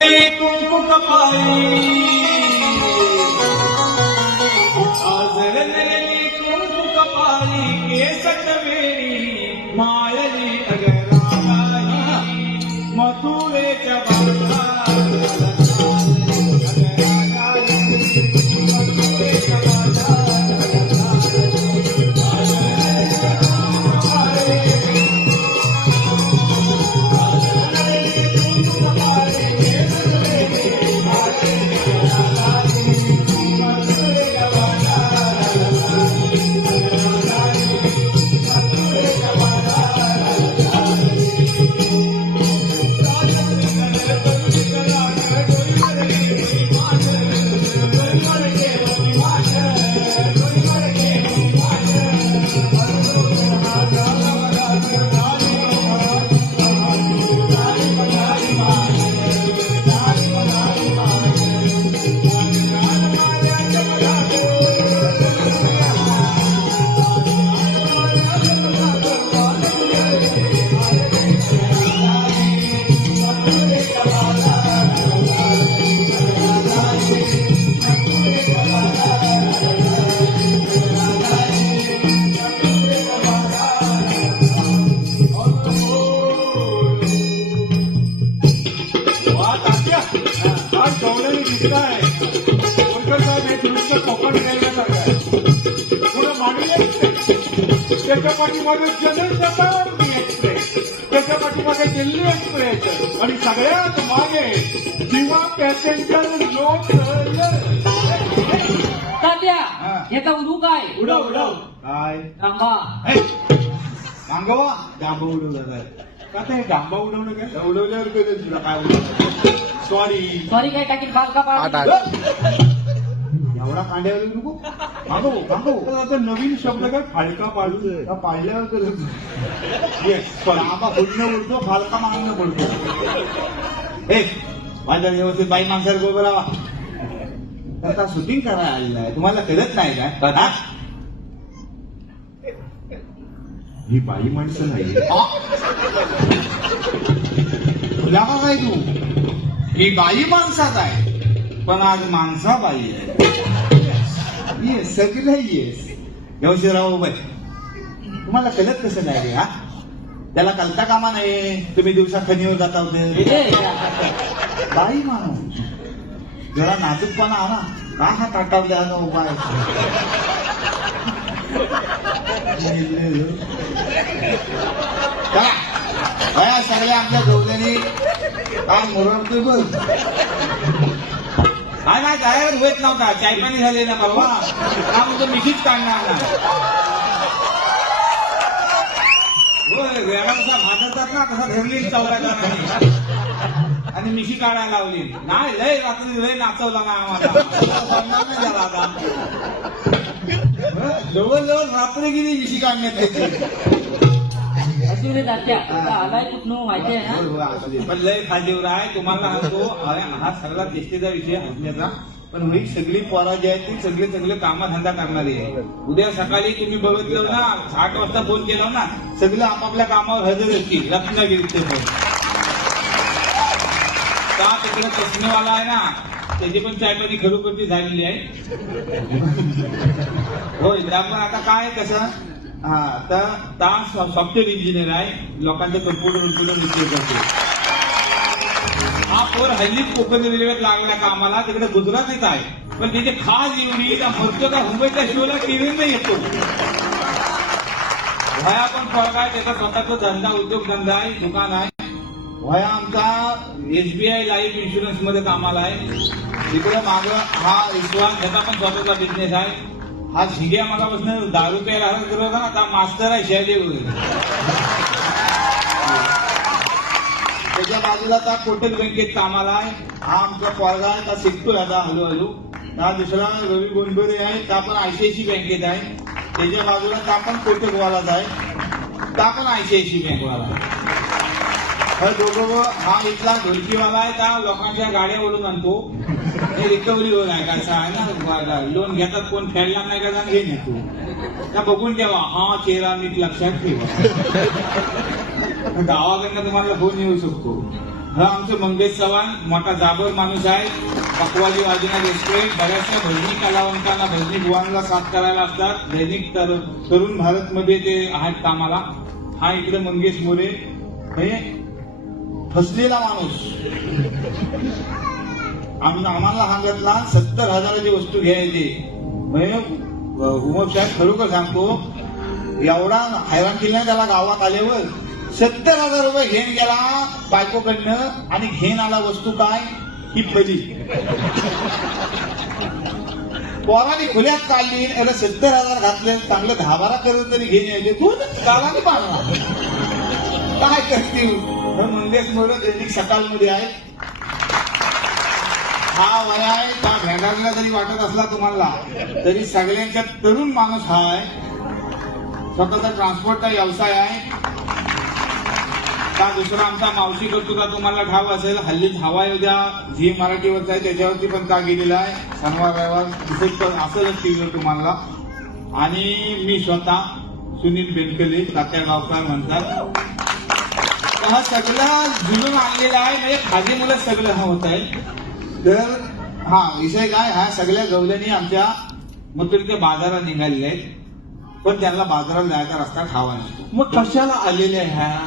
कुंकू कपाळी आजरलेली कुंकू कपाळी केसट वेळी पाठीमागे जनशताब्दी एक्सप्रेस त्याच्या पाठीमागे दिल्ली एक्सप्रेस आणि सगळ्यात मागे दिवा पॅसेंजर लोक तात्या हा. याचा उडू काय? उडव उडव. काय? थांबा. मागवा डांबा उडवला काय का ते डांबा उडवणं काय? उडवल्यावर कळेल तुला काय उडवलं. सॉरी सॉरी काय टाकीन? बाल का पाड एवढा कांड्यावर नको. मागो मागो आता नवीन शब्द काय फाळका पाडू पाडल्यावर तर आंबा फुटणं उडतो फालका मागणं पडतो ए माझ्या व्यवस्थित बाई माणसाला गोबर लावा आता शूटिंग करायला आलेलं आहे. तुम्हाला कळत नाही काय हा? ही? बाई माणसं नाही तुला काय तू? ही बाई माणसात आहे. पण आज माणसा बाई आहे येस सगळं येस. गवशीराव बाई तुम्हाला कळत कसं नाही रे हा? त्याला कलता कामा नाही तुम्ही दिवसा खनीवर जाता होते. बाई माणूस. जरा नाजूकपणा आला का हा ताटावल्या ना उपाय का? बाया सगळ्या आपल्या गवल्याने काय मुरडतोय बघ. काय नाही काय होत नव्हता. चायपाणी झाले ना बाबा हा म्हणतो मिठीच काढणार ना वेळा कसा भाजतात ना कसा धरली चौदा आणि मिशी काढायला लावली. नाही लय रात्री लय नाचवला ना आम्हाला. आता. जवळजवळ रात्री गेली मिशी काढण्यात आता आलाय कुठनं माहिती आहे ना? हो, हो, हो, पण लय खालीवर आहे. तुम्हाला सांगतो अरे हा सगळा चेष्टेचा विषय हसण्याचा पण ही सगळी पोरा जी आहेत ती सगळे सगळे कामधंदा करणारी आहे. उद्या सकाळी तुम्ही बघितलं ना आठ वाजता फोन केला ना सगळं आपापल्या कामावर हजर असतील. रत्नागिरीचे फोन का तिकडे चष्मेवाला आहे ना त्याची पण चायपाणी खरोखरची झालेली आहे. होय त्यामुळे आता काय आहे कसं हा तर ता सॉफ्टवेअर इंजिनियर आहे. लोकांचं कम्प्युटर कम्प्युटर रिपेअर हा पोर हल्ली कोकण रेल्वेत लागला कामाला. तिकडे गुजरातीत आहे. पण तिथे खास एवढी का का मुंबईच्या शिवला टीव्हीला येतो. वया पण फरक आहे त्याचा स्वतःचा धंदा उद्योगधंदा आहे दुकान आहे. वया आमचा एसबीआय लाईफ इन्शुरन्समध्ये कामाला आहे. तिकडे माग हा विश्वास त्याचा पण स्वतःचा बिझनेस आहे. हा झिग्या मागापासून दारू प्यायला हरत करत होता ना आता मास्टर आहे शहरी त्याच्या बाजूला त्या कोटक बँकेत कामाला आहे. हा आमचा पोरगा आहे त्या शिकतोय आता हळूहळू. हा दुसरा रवी गोंडबरे आहे त्या पण आयसीआयसी बँकेत आहे. त्याच्या बाजूला त्या पण कोटकवालाच आहे. त्या पण आयसीआयसी बँकवाला आहे. हे दोघं हा इथला ढोलकीवाला आहे त्या लोकांच्या गाड्या ओढून आणतो. हे रिकव्हरी लोन आहे कसं आहे ना लोन घेतात कोण फेडला नाही का हे नेतो त्या बघून ठेवा हा चेहरा नीट लक्षात ठेवा. गावाकडनं तुम्हाला फोन येऊ शकतो. हा आमचं मंगेश चव्हाण मोठा जाबर माणूस आहे. पकवाजी वाजवणार रेस्टॉरंट बऱ्याचशा भजनी कलावंतांना भजनी बुवांना साथ करायला असतात. दैनिक तर- तरुण भारत मध्ये ते आहेत कामाला. हा इकडे मंगेश मोरे. हे फसलेला माणूस. आम्ही आम्हाला सांगितला सत्तर हजाराची वस्तू घ्यायची. म्हणजे हुमक साहेब खरोखर सांगतो एवढा हैराण केला त्याला गावात आल्यावर. सत्तर हजार रुपये घेऊन गेला बायकोकडनं आणि घेऊन आला वस्तू काय? ही पली पोराने खुल्यात काढली याला सत्तर हजार घातले चांगलं दहा बारा करून तरी घेऊन यायचे. तू गावाने पाहणार. काय करतील? मंगेश मोरे दैनिक सकाळमध्ये आहेत हा वया आहे त्या भेटायला जरी वाटत असला तुम्हाला तरी सगळ्यांच्या तरुण माणूस हा आहे. स्वतःचा ट्रान्सपोर्टचा व्यवसाय आहे. का दुसरा आमचा मावशी करतो का तुम्हाला ठाव असेल हल्लीच हवा उद्या झी मराठीवरचा आहे त्याच्यावरती पण का गेलेला आहे. शनिवार रविवार दिसत पण असेलच टीव्हीवर तुम्हाला. आणि मी स्वतः सुनील बेनकले तात्या गावकर म्हणतात. हा सगळं जुलून आणलेला आहे म्हणजे खाजे मुलं सगळं हा होत आहे तर हा विषय काय हा सगळ्या गवल्यानी आमच्या मुतुरच्या बाजारात निघालेले आहेत. पण त्यांना बाजारात जायचा रस्ता खावा नसतो मग कशाला आलेले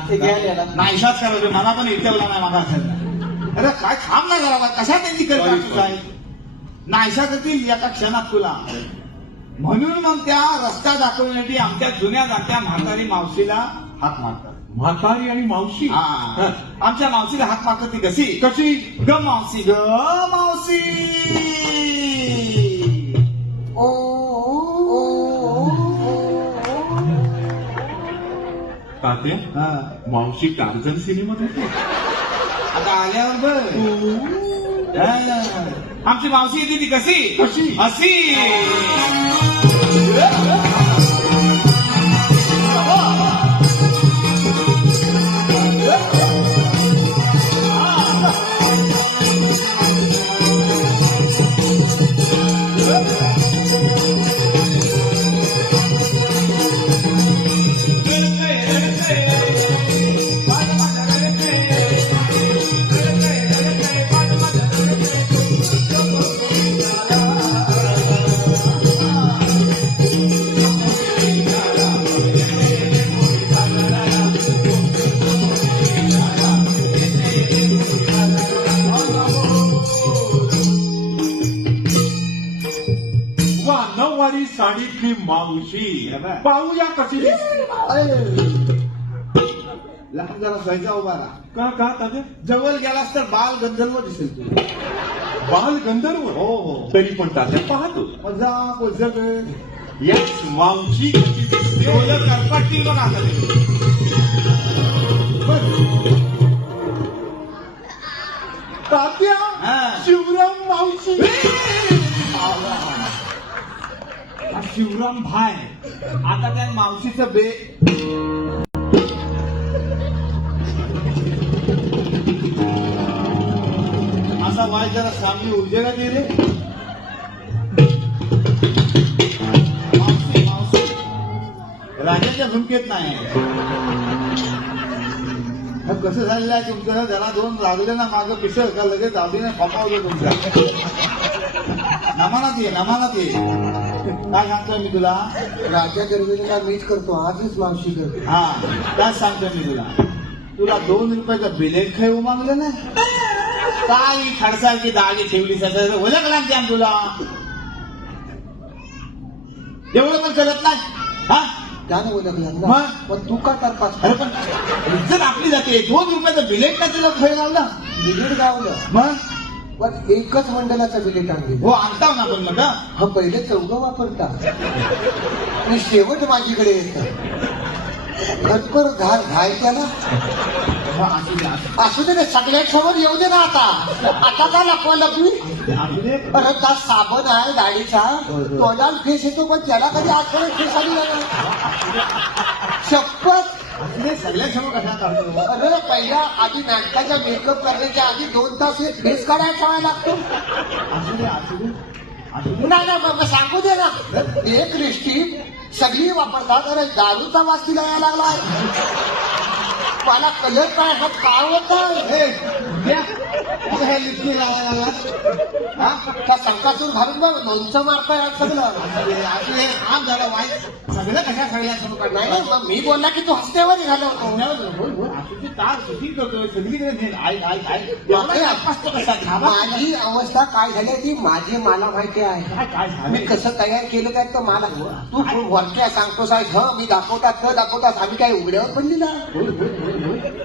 ते ह्या. नाहीशाच करायचं मला पण इटवला नाही मला असेल अरे काय थांब नाही जरा कशा त्यांची आहे? नाहीशा करतील एका क्षणात तुला. म्हणून मग त्या रस्ता दाखवण्यासाठी आमच्या जुन्या जात्या म्हातारी मावशीला हात मारतात. म्हातारी आणि मावशी हा. आमच्या मावशीला हात मारतात ती कशी कशी ग मावशी ग मावशी ओ, ओ. तात्या हा. मावशी टार्झन सिनेमात होती आता आल्यावर बघ हा. आमची मावशी येते ती कशी कशी? अशी बघ. पाहूया कशी लहान जरा स्वयंचा उभा का का तात्या जवळ गेलास तर बाल गंधर्व दिसेल तुला. बाल गंधर्व? हो हो. तरी पण तात्या पाहतो. मजा कोजग याच मावशी कशी दिसते. डोलं करपाटतील बघ आता ते. तात्या. शिवराम मावशी हा शिवराम भाय. आता त्या मावशीचं बे. असा वाय जरा सामने उजेला दे रे? मावशी मावशी. राजाच्या झुमकेत नाही. कसं झालेलं आहे तुमचं? जरा दोन लागले ना मागं पिसळ का लगेच दादीने फपावलं तुमच्या. नमानात ये नमानात ये काय सांगतोय मी तुला? राजा गर्भिणीला मीच करतो आजच मावशी करतो हा काय सांगतोय मी तुला? तुला दोन रुपयाचं बिलेट खाय मागलं ना? काय खडसाची दागी ठेवली सगळं? ओळखला ना त्यानं तुला? एवढं पण करत नाही? हा? त्याने ओळखलं ना मग? पण तू का तरपास अरे पण इज्जत आपली जाते. दोन रुपयाचं बिलेट का तुला खेळ लावला बिलेट गावलं. मग? पण एकच मंडळाचं बिलेट आणले हो आणताव ना पण मग हा? हा पहिले चौघ वापरता. आणि शेवट माझीकडे येत. घटपर घाल घाय त्याला हा, असू दे, ना सगळ्यांसमोर येऊ दे ना आता. आता का लपवा लपवी. अरे त्या साबण आहे गाडीचा. तोंडाला फेस येतो पण त्याला कधी आजपर्यंत फेस आली नाही. शपथ पहिल्या कशा काढतो? अरे पहिला आधी नाटकाचा मेकअप करण्याच्या आधी दोन तास हे फेस काढायला ठेवायला लागतो. असू दे असू दे. असू नाही ना सांगू दे ना. एक रिष्टी सगळी वापरतात. अरे दारूचा वास तिला यायला लागलाय. मला कलर काय हा काय होता. कुठं हे लिपस्टिक लावायला? हा? त्या संकासूर घालून बघ लोणचं मारताय आज सगळं. दे. काम झालं वाईट सगळं कशा सगळ्या सुरू करणार? मग मी बोलला की तू हस्त्यावर कसा थांबा. माझी अवस्था काय झाली ती माझी मला माहिती आहे. मी झालं? कसं तयार केलं काय तर मला तू वरच्या सांगतोस आहे. ह मी दाखवतात तर दाखवतात. आम्ही काय उघड्यावर पडलेला होय,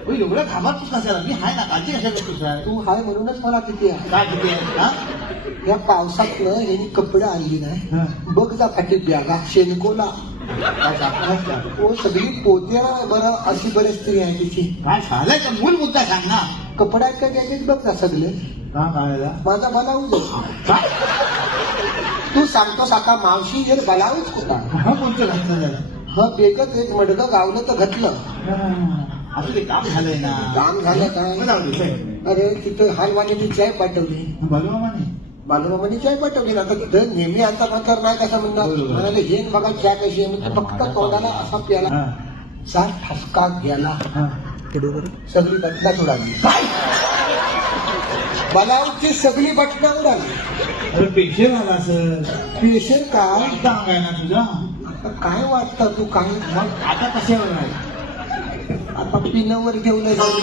होय, होय, होय. होय, एवढं घाबरतोस कशाला मी हाय ना काळजी कशाला? तू हाय म्हणूनच मला किती आहे? काय किती आहे? हा? या पावसातनं यांनी कपडे आणली नाही. हा. बघ जा फाटी बॅगा शेणकोला? ओ सगळी पोत्या बरं अशी बरेच स्त्री आहे तिची. काय झालंय? का मूल मुद्दा सांग ना. कपड्यात काय द्यायचे बघ ना सगळे. का कळायला माझा काय? तू सांगतोस आता मावशी जर बलाऊज कुठा? हा कोणतं घातलं ह बेगच एक मडगं गावलं तर घातलं. ते काम झालंय ना. काम झालं काय. अरे तिथं हालवाणीने चाय पाठवली. बालूमामाने? बालूमामाने चाय पाठवली. ना आता तिथं नेहमी आता प्रकार नाही कसं म्हणणार? बरोबर. म्हणाले हे बघा चाय कशी आहे. म्हणजे फक्त तोंडाला असा प्याला. सात ठसका गेला. सगळी बटना उडाली. बलाऊची सगळी बटना उडाली. अरे पेशल आला असं. पेशल काय? ना तुझा? काय वाटतं तू? काय? मग आता कशावर आहे आता पिनावर घेऊन जाऊ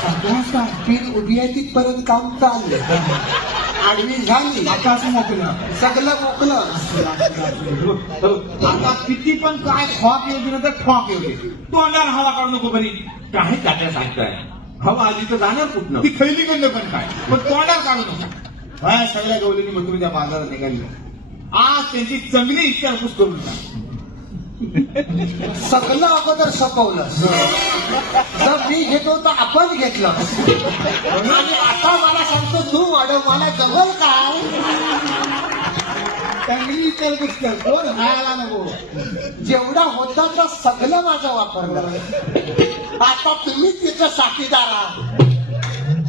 सांगतोस उभी आहे तिथपर्यंत काम चाललं आडवी झाली. आता असं मोकळं सगळं मोकलं. आता किती पण काय खॉक येऊ तर खॉक येऊ दे. तोंडाला हवा काढू नको बरी. काय तात्या सांगताय? हवा आधी तर जाणार कुठनं? ती खैली गंध पण काय? पण तोंडाला काढू नको. हा सगळ्या गवलीनी त्या बाजारात निघाली. आज त्यांची चांगली विचारपूस करून टाक. सगळं अगोदर सपवलं. जर मी घेतो तर आपण घेतलं. आणि आता मला सांगतो तू वाढव मला जवळ काय चांगली कर कोण हायला नको. जेवढा होता तर सगळं माझं वापरलं. आता तुम्ही तिथं साथीदार आहात.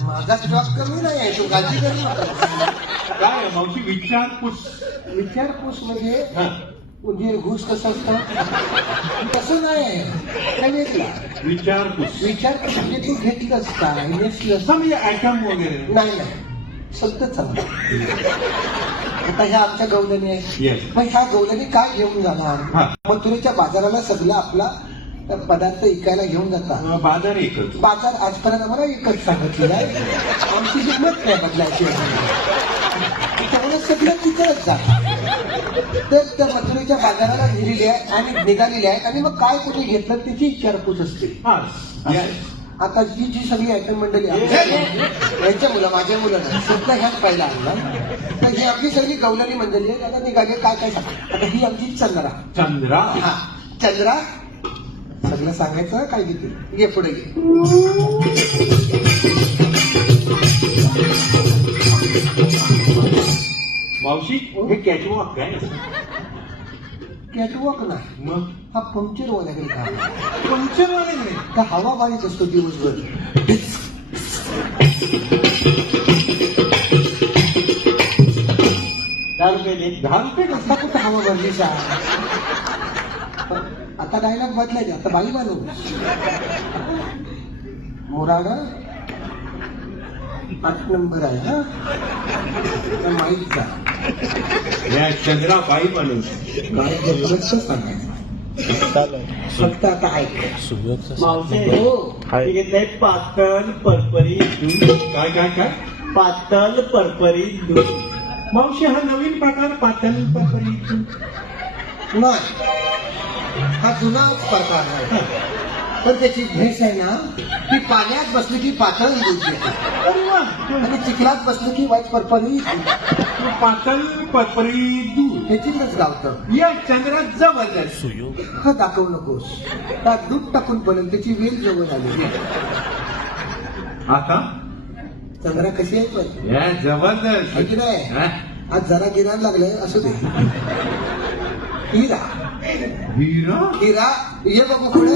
माझा जॉब कमी नाही आहे तू काळजी करू नका काय मावशी विचारपूस. विचारपूस म्हणजे हा. म्हणजे घुस कसं असतं? तसं नाही. काय वेगळा विचारपूस विचारपूस म्हणजे तू घेतलंस काय नेसलंस असं म्हणजे आयटम वगैरे. नाही नाही. सत्य चांगलं आता ह्या आमच्या गवलनी आहे. मग ह्या गवलनी काय घेऊन हा. जाणार मथुरेच्या बाजाराला सगळं आपला पदार्थ विकायला घेऊन जातात. बाजार एकच बाजार आजपर्यंत आम्हाला एकच सांगितलेला आहे. आमची किंमत नाही बदलायची. त्यामुळे सगळं तिकडच जात. तर त्या मथुरेच्या बाजाराला नेलेली आहे आणि निघालेली आहेत आणि मग काय कुठे घेतलं त्याची विचारपूस असते. हा. आता जी जी सगळी आयटम मंडळी आहे यांच्या मुलं माझ्या मुलं सुद्धा ह्याच पहिला आणला तर ही आपली सगळी गवलनी मंडळी आहे. आता निघाले काय काय सांग? आता ही आमची चंद्रा. चंद्रा? हा. चंद्रा सगळं सांगायचं काय किती घे पुढे घे. मावशी हे कॅटवॉक काय? कॅटवॉक नाही. मग? हा पंक्चर वाल्याकडे काम पंक्चर वाले नाही. का हवा मारीत असतो दिवसभर? दहा रुपये दहा रुपये आता कुठं हवा आता डायलॉग बदलायचे. आता बाई बालू मोराड आठ नंबर आहे हा? माहीत का? या चंद्रा बाई बनून काय फक्त आता ऐक. मावशे हो. मी घेतलंय पातळ परपरीत दूध. काय काय काय? पातळ परपरीत दूध. मावशी हा नवीन प्रकार पातळ पापडी नाही. हा जुनाच प्रकार आहे. पण त्याची भेस आहे ना ती पाण्यात बसली की पातळ अरे वा. आणि चिखलात बसली की वाईट परपरी पातळ पपरी दूध त्याचीच गावतं या चंद्रा जबरदस्त हा दाखवू नकोस. त्यात दूध टाकून पडेल त्याची वेल जवळ आली. आता? चंद्रा कशी आहे पण? या जबरदस्त. है की नाही हा? आज जरा गिराण लागलंय असू दे. हिरा. हिरा? हिरा ये बाबू पुढे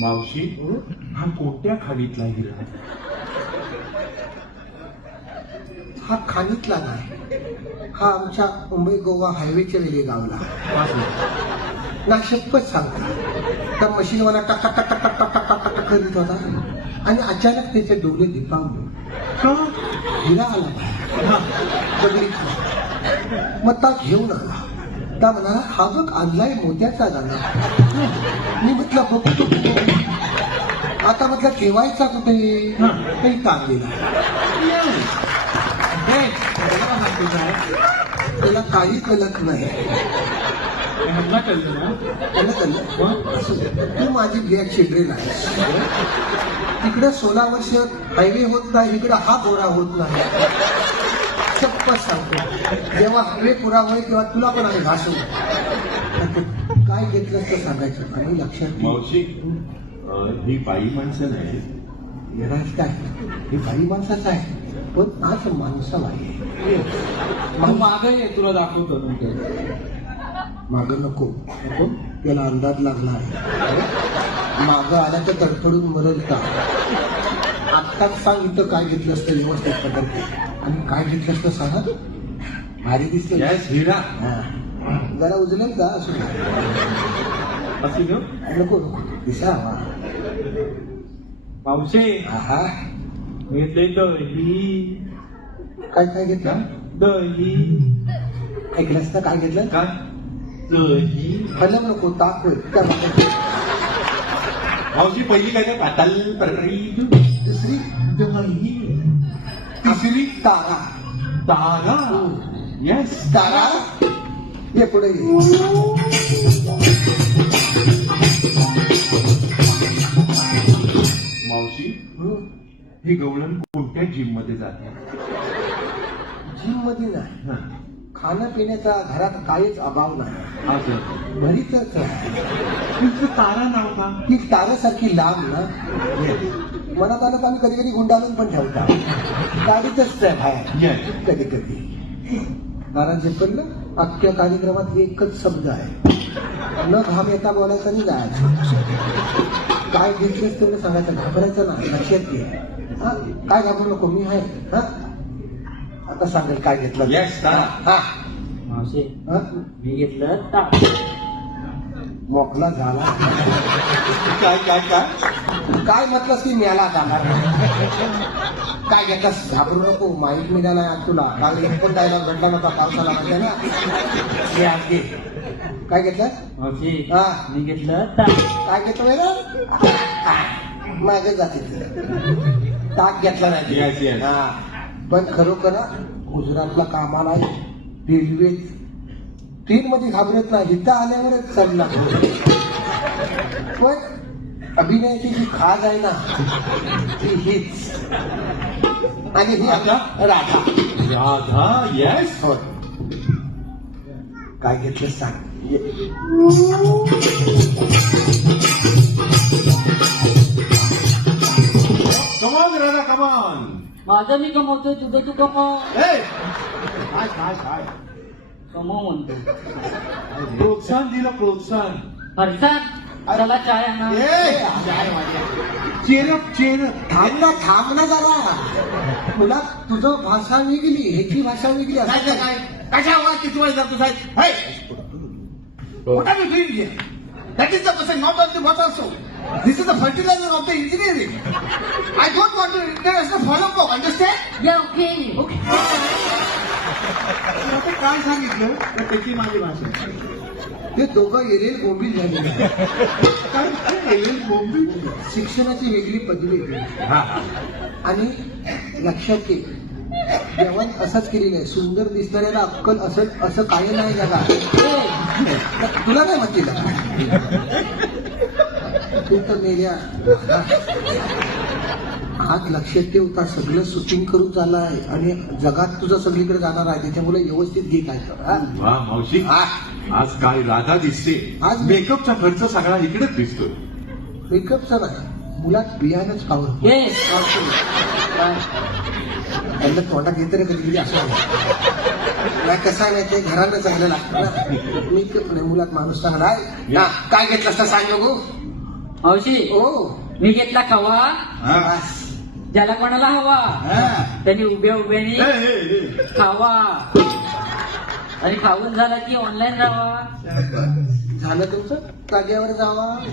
मावशी हा कोणत्या खाडीतला हिरा. हा खाणीतला नाही. हा आमच्या मुंबई गोवा हायवेच्या वेळी गावला ना शपथ सांगतो. त्या मशीनवाला टक टक टक टक टक टक टक टक करीत होता. आणि अचानक त्याचे डोळे दिपावले हिरा आला. बाहेर दगडीत मग ता घेऊन आला त्या म्हणाला हा बघ आणलाय मोत्याचा दाना मी म्हटलं बघतो आता म्हटलं ठेवायचा कुठे? काही काढलेला त्याला काही कळत नाही. त्याला कळलं. तू माझी ब्लॅक चिल्ड्रेन आहे तिकडे सोळा वर्ष हायवे होत नाही इकडे हा गोरा होत नाही. चप्पल सांगतो. जेव्हा हायवे पुरा होईल तेव्हा तुला पण आम्ही घासू. काय घेतलं तर सांगायचं? आणि लक्षात. मावशी ही बाई माणसं नाही. येणार काय हे बाई माणसाचं आहे. पण आज माणसं आहे मग मागं ये तुला दाखवतो नंतर माग नको. नको? त्याला अंदाज लागला आहे. माग आला तर तडफडून मरल का? आत्ताच सांग इथं काय घेतलं असतं व्यवस्थित पद्धती आणि काय घेतलं असतं सांगा भारी यस हिरा हा. जरा उजलेल का? असू नको नको. दिसा हवा पावसे आहा. घेतले दही. काय काय घेतलं? दही. ऐकलंस तर काय घेतलं काय? दही. हलव नको ताप होईल. त्या मागे मावशी पहिली काय काय पाताल प्रकारी दुसरी? दही तिसरी तारा. तारा? येस तारा. ये पुढे. मावशी. ही गवळण कोणत्या जिममध्ये जाते? जिममध्ये नाही. हा. खाणं पिण्याचा घरात काहीच अभाव नाही. असं घरी तर तुमचं तारा नाव का? ती तारासारखी लांब ना. मनात आलं तर आम्ही कधी कधी गुंडाळून पण ठेवता. गाडीतच आहे बाहेर. कधी कधी. महाराज झेपडलं अख्ख्या कार्यक्रमात एकच शब्द आहे. न घाम येता बोलायचं नाही जायचं काय घेतलंस तेवढं सांगायचं घाबरायचं नाही. लक्षात घे. हा? काय घाबरू नको? मी आहे. हा? आता सांगेल काय घेतलं. हा. मावशी हा? मी घेतलं मोकला झाला. काय काय काय? काय म्हटलं की मेला जाणार? काय घेतलंस? घाबरू नको माहीत निघाला आज तुला. काल एक पण जायला घडला नव्हता पावसाला म्हणजे ना? हे आज घे काय घेतलं हा. मी घेतलं काय घेतोय ना? मागे जाते ताक घेतला नाही. हा. पण खरोखर गुजरातला कामाला रेल्वेत ट्रेन मध्ये घाबरत नाही इथं आल्यावरच चढला पण अभिनयाची जी खाज आहे ना ती हीच. आणि ही आता राधा. राधा येस होय काय घेतलं सांग. ये. कमान राधा कमान माझं मी कमवतोय तुझं तू कमव काय काय काय प्रोत्साहन दिलं प्रोत्साहन हरसान चला चाय चेरप चेरप थांब ना थांब ना जरा. मुला तुझं भाषा निघली ह्याची भाषा निघली काय कशा आवाज किती वाजता तू साहेब? मोठा मी फ्रीड घ्या fertiliser of the engineering I don't want to follow काय सांगितलं तर त्याची माझी भाषा. ते दोघं बोंबील झालेले काय काय एलेल बोंबी शिक्षणाची वेगळी पदवी हा. आणि लक्षात घे जेवण असंच केलेलं आहे. सुंदर दिसणाऱ्याला अक्कल असं असं काही नाही जगात तुला नाही माहिती का? तू तर मेल्या आज लक्षात ठेवता सगळं शूटिंग करून चाललं आहे आणि जगात तुझं सगळीकडे जाणार आहे त्याच्यामुळे व्यवस्थित घे काय हा? वा मावशी. हा. आज काय राधा दिसते. आज मेकअपचा खर्च सगळा इकडेच दिसतोय मेकअपचं नाही मुलात बियाणंच पावर त्यांना तोंडात येतं रे कधी कधी असं होतं. नाही कसं आहे माहितीये घरानं चांगलं लागतं ना. मेकअप नाही मुलात माणूस चांगला आहे. ना काय घेतलं असतं सांग बघू. मावशी ओ मी घेतला खवा हा. बस. ज्याला कोणाला हवा. हा. त्यांनी उभ्या उभ्याने. खावा. आणि खाऊन झाला की ऑनलाईन राहावा झालं तुमचं? जागेवर जावा.